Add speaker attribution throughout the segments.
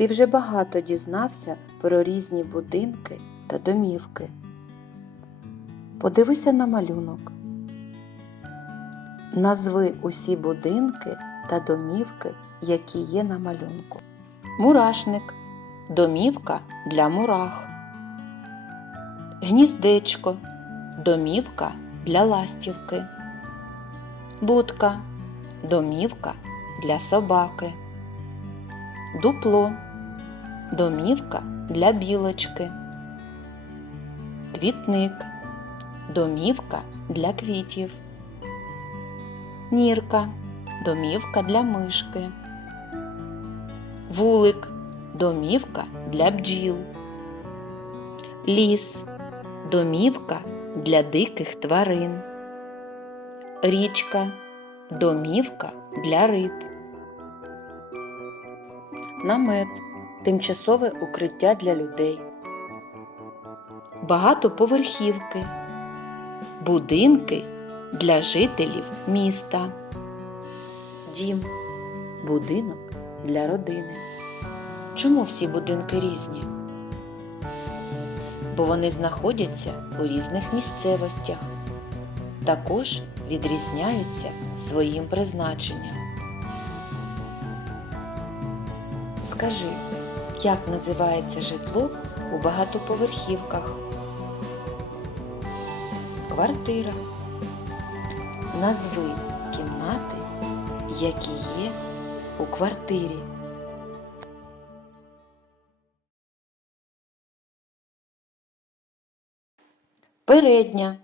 Speaker 1: Ти вже багато дізнався про різні будинки та домівки. Подивися на малюнок. Назви усі будинки та домівки, які є на малюнку. Мурашник домівка для мурах. Гніздечко домівка для ластівки. Будка домівка для собаки. Дупло домівка для білочки. Квітник домівка для квітів. Нірка домівка для мишки. Вулик домівка для бджіл. Ліс домівка для диких тварин. Річка домівка для риб. Намет тимчасове укриття для людей. Багатоповерхівки. Будинки для жителів міста. Дім будинок для родини. Чому всі будинки різні? Бо вони знаходяться у різних місцевостях. Також відрізняються своїм призначенням. Скажи, як називається житло у багатоповерхівках? Квартира. Назви кімнати, які є у квартирі. Передня.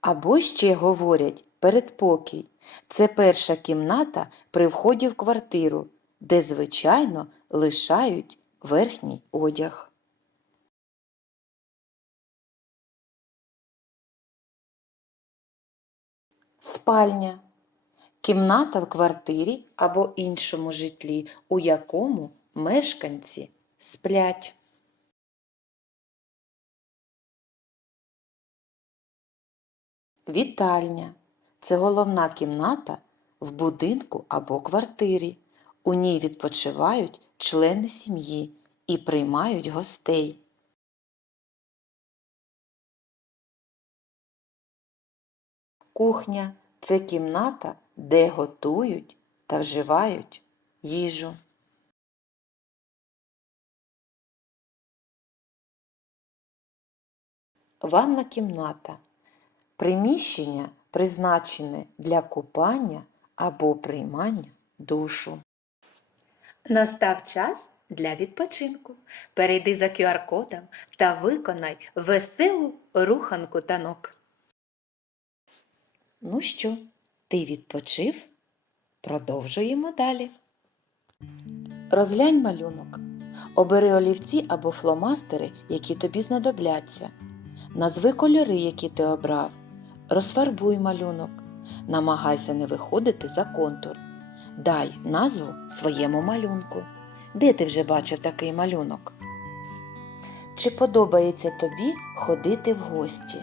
Speaker 1: Або ще говорять передпокій. Це перша кімната при вході в квартиру, де, звичайно, лишають верхній одяг. Спальня. Кімната в квартирі або іншому житлі, у якому мешканці сплять. Вітальня це головна кімната в будинку або квартирі. У ній відпочивають члени сім'ї і приймають гостей. Кухня це кімната, де готують та вживають їжу. Ванна кімната приміщення, призначене для купання або приймання душу.
Speaker 2: Настав час для відпочинку. Перейди за QR-кодом та виконай веселу руханку танок.
Speaker 1: Ну що, ти відпочив? Продовжуємо далі. Розглянь малюнок. Обери олівці або фломастери, які тобі знадобляться. Назви кольори, які ти обрав. Розфарбуй малюнок. Намагайся не виходити за контур. Дай назву своєму малюнку. Де ти вже бачив такий малюнок? Чи подобається тобі ходити в гості?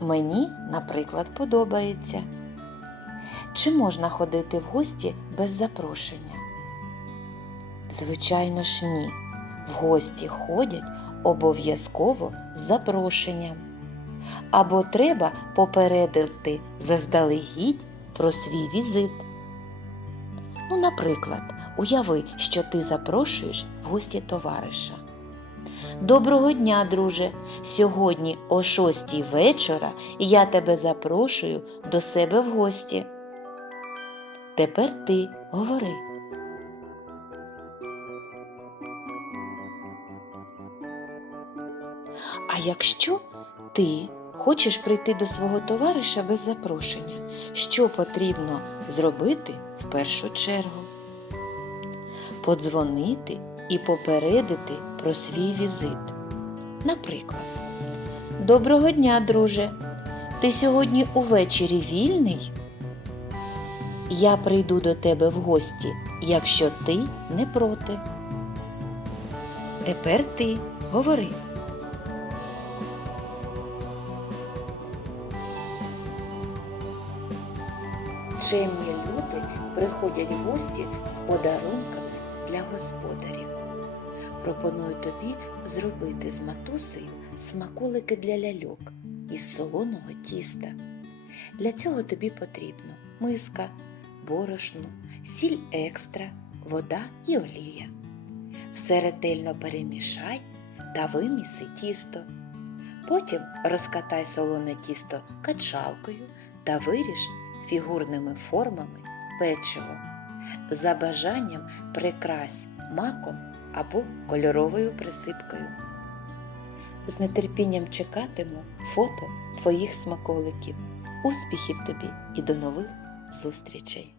Speaker 1: Мені, наприклад, подобається. Чи можна ходити в гості без запрошення? Звичайно ж ні. В гості ходять обов'язково з запрошенням. Або треба попередити заздалегідь про свій візит. Ну, наприклад, уяви, що ти запрошуєш в гості товариша. Доброго дня, друже! Сьогодні о шостій вечора я тебе запрошую до себе в гості. Тепер ти говори. А якщо ти хочеш прийти до свого товариша без запрошення, що потрібно зробити в першу чергу? Подзвонити і попередити про свій візит. Наприклад, Доброго дня, друже! Ти сьогодні увечері вільний? Я прийду до тебе в гості, якщо ти не проти. Тепер ти говори. Чемні люди приходять в гості з подарунками для господарів. Пропоную тобі зробити з матусею смаколики для ляльок із солоного тіста. Для цього тобі потрібно миска, борошно, сіль екстра, вода і олія. Все ретельно перемішай та виміси тісто. Потім розкатай солоне тісто качалкою та виріж фігурними формами печиво. За бажанням прикрась маком або кольоровою присипкою. З нетерпінням чекатиму фото твоїх смаколиків. Успіхів тобі і до нових зустрічей!